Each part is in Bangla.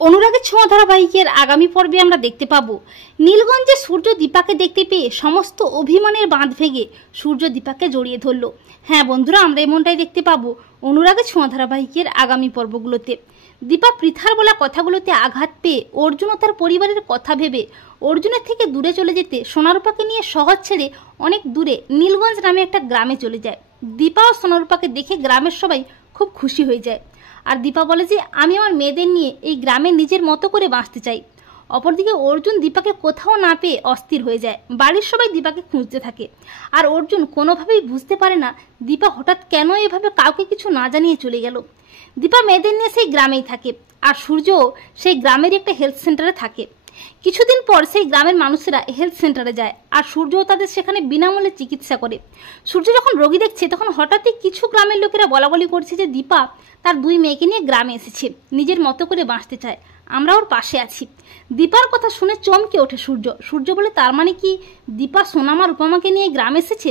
অনুরাগের ছোঁয়া ধারাবাহিকের আগামী পর্বে আমরা দেখতে পাবো নীলগঞ্জে সূর্য দীপাকে দেখতে পেয়ে সমস্ত অভিমানের বাঁধ ভেঙে সূর্য দীপাকে জড়িয়ে ধরল। হ্যাঁ বন্ধুরা, আমরা এমনটাই দেখতে পাবো অনুরাগের ছোঁয়া ধারাবাহিকের আগামী পর্বগুলোতে। দীপা পৃথার বলা কথাগুলোতে আঘাত পেয়ে অর্জুন ও তার পরিবারের কথা ভেবে অর্জুনের থেকে দূরে চলে যেতে সোনারূপাকে নিয়ে শহর ছেড়ে অনেক দূরে নীলগঞ্জ নামে একটা গ্রামে চলে যায়। দীপা ও সোনারূপাকে দেখে গ্রামের সবাই খুব খুশি হয়ে যায়। আর দীপা বলে যে আমি আমার মেয়েদের নিয়ে এই গ্রামে নিজের মতো করে বাঁচতে চাই। অপরদিকে অর্জুন দীপাকে কোথাও না পেয়ে অস্থির হয়ে যায়। বাড়ির সবাই দীপাকে খুঁজতে থাকে, আর অর্জুন কোনোভাবেই বুঝতে পারে না দীপা হঠাৎ কেন এভাবে কাউকে কিছু না জানিয়ে চলে গেল। দীপা মেয়েদের নিয়ে সেই গ্রামেই থাকে, আর সূর্য সেই গ্রামের একটা হেলথ সেন্টারে থাকে। কিছুদিন পর সেই গ্রামের মানুষেরা হেলথ সেন্টারে যায়, আর সূর্যও তাদের সেখানে বিনামূল্যে চিকিৎসা করে। সূর্য যখন রোগী দেখছে তখন হঠাৎই কিছু গ্রামের লোকেরা বলাবলি করছে যে দীপা তার দুই মেয়েকে নিয়ে গ্রামে এসেছে, নিজের মতো করে বাঁচতে চায়, আমরা ওর পাশে আছি। দীপার কথা শুনে চমকে ওঠে সূর্য। সূর্য বলে তার মানে কি দীপা সোনামা রূপমাকে নিয়ে গ্রামে এসেছে?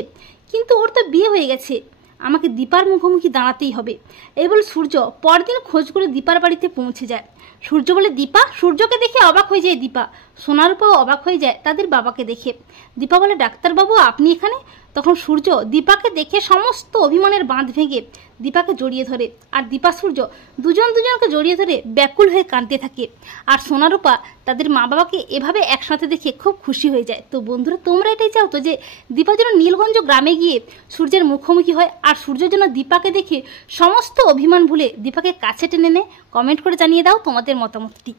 কিন্তু ওর তো বিয়ে হয়ে গেছে, আমাকে দীপার মুখোমুখি দাঁড়াতেই হবে। এই বলে সূর্য পরদিন খোঁজ করে দীপার বাড়িতে পৌঁছে যায়। সূর্য বলে দীপা, সূর্যকে দেখে অবাক হয়ে যায় দীপা। সোনারূপাও অবাক হয়ে যায় তাদের বাবাকে দেখে। দীপা বলে ডাক্তারবাবু আপনি এখানে? তখন সূর্য দীপাকে দেখে সমস্ত অভিমানের বাঁধ ভেঙে দীপাকে জড়িয়ে ধরে, আর দীপা সূর্য দুজনকে জড়িয়ে ধরে ব্যাকুল হয়ে কাঁদতে থাকে। আর সোনারূপা তাদের মা বাবাকে এভাবে একসাথে দেখে খুব খুশি হয়ে যায়। তো বন্ধুরা, তোমরা এটাই চাও তো যে দীপা যেন নীলগঞ্জ গ্রামে গিয়ে সূর্যের মুখোমুখি হয়, আর সূর্য যেন দীপাকে দেখে সমস্ত অভিমান ভুলে দীপাকে কাছে টেনে নেয়? কমেন্ট করে জানিয়ে দাও তোমাদের মতামতটি।